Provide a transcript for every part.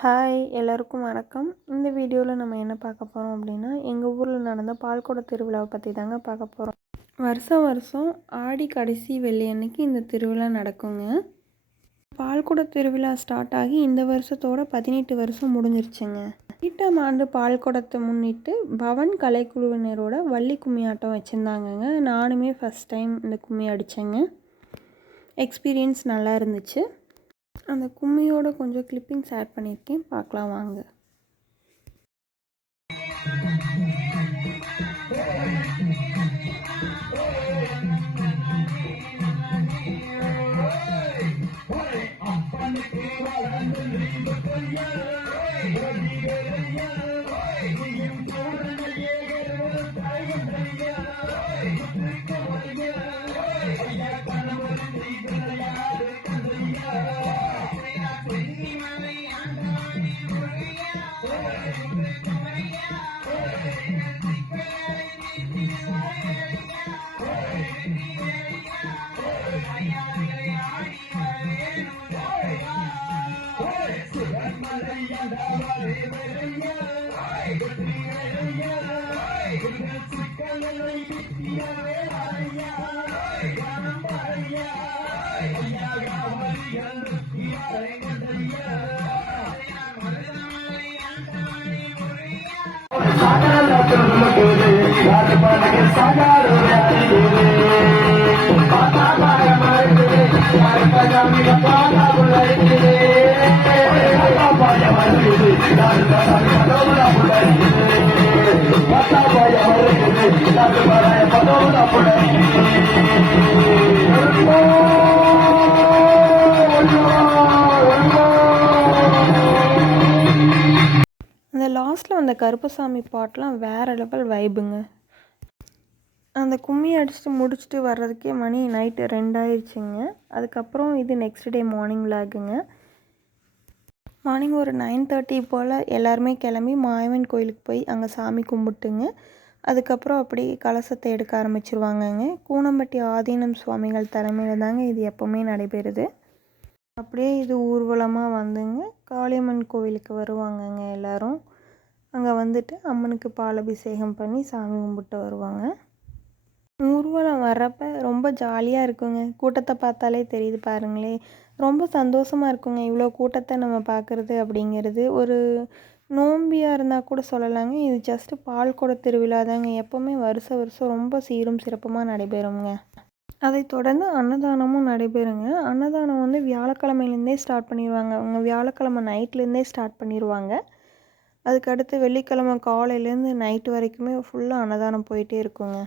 Hi எல்லாருக்கும் வணக்கம். இந்த வீடியோவில் நம்ம என்ன பார்க்க போகிறோம் அப்படின்னா, எங்கள் ஊரில் நடந்த பால்குட திருவிழாவை பற்றி தாங்க பார்க்க போகிறோம். வருஷம் ஆடி கடைசி வெள்ளி அன்னைக்கு இந்த திருவிழா நடக்குங்க. பால்குட திருவிழா ஸ்டார்ட் ஆகி இந்த வருஷத்தோட 18 வருஷம் முடிஞ்சிருச்சுங்க. 8ஆம் ஆண்டு பால்குடத்தை முன்னிட்டு பவன் கலைக்குழுவினரோட வள்ளி கும்மி ஆட்டம் வச்சுருந்தாங்கங்க. நானுமே ஃபஸ்ட் டைம் இந்த கும்மி அடித்தேங்க. எக்ஸ்பீரியன்ஸ் நல்லா இருந்துச்சு. அந்த கும்மியோட கொஞ்சம் கிளிப்பிங்ஸ் ஆட் பண்ணியிருக்கேன், பார்க்கலாம் வாங்க. அந்த லாஸ்ட்டில் அந்த கருப்பசாமி பாட்டெலாம் வேறு லெவல் வைபுங்க. அந்த கும்மி அடிச்சுட்டு முடிச்சுட்டு வர்றதுக்கே மணி நைட்டு 2 ஆயிடுச்சுங்க. அதுக்கப்புறம் இது நெக்ஸ்ட் டே மார்னிங் விளாகுங்க. மார்னிங் ஒரு 9:30 போல் எல்லாருமே கிளம்பி மாயவன் கோயிலுக்கு போய் அங்கே சாமி கும்பிட்டுங்க. அதுக்கப்புறம் அப்படியே கலசத்தை எடுக்க ஆரம்பிச்சிருவாங்கங்க. கூனம்பட்டி ஆதீனம் சுவாமிகள் தலைமையில் தாங்க இது எப்போவுமே நடைபெறுது. அப்படியே இது ஊர்வலமாக வந்துங்க காளியம்மன் கோவிலுக்கு வருவாங்கங்க. எல்லோரும் அங்கே வந்துட்டு அம்மனுக்கு பால் அபிஷேகம் பண்ணி சாமி கும்பிட்டு வருவாங்க. ஊர்வலம் வர்றப்ப ரொம்ப ஜாலியாக இருக்குங்க. கூட்டத்தை பார்த்தாலே தெரியுது பாருங்களே, ரொம்ப சந்தோஷமாக இருக்குங்க. இவ்வளோ கூட்டத்தை நம்ம பார்க்குறது அப்படிங்கிறது ஒரு நோம்பியாக இருந்தால் கூட சொல்லலாங்க. இது ஜஸ்ட்டு பால்குட திருவிழா தாங்க. எப்போவுமே வருஷம் ரொம்ப சீரும் சிறப்புமாக நடைபெறுங்க. அதை தொடர்ந்து அன்னதானமும் நடைபெறுங்க. அன்னதானம் வந்து வியாழக்கிழமையிலேருந்தே ஸ்டார்ட் பண்ணிடுவாங்க. அவங்க வியாழக்கிழமை நைட்லேருந்தே ஸ்டார்ட் பண்ணிடுவாங்க. அதுக்கடுத்து வெள்ளிக்கிழமை காலையிலேருந்து நைட்டு வரைக்குமே ஃபுல்லாக அன்னதானம் போயிட்டே இருக்குங்க.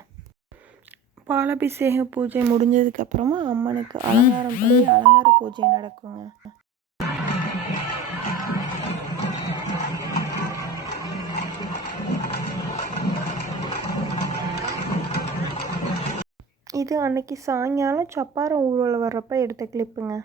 பாலபிஷேக பூஜை முடிஞ்சதுக்கப்புறமா அம்மனுக்கு அலங்காரம் பண்ணி அலங்கார பூஜை நடக்குங்க. இது அன்னைக்கு சாயங்காலம் சப்பாரம் ஊர்வலம் வர்றப்ப எடுத்த கிளிப்புங்க.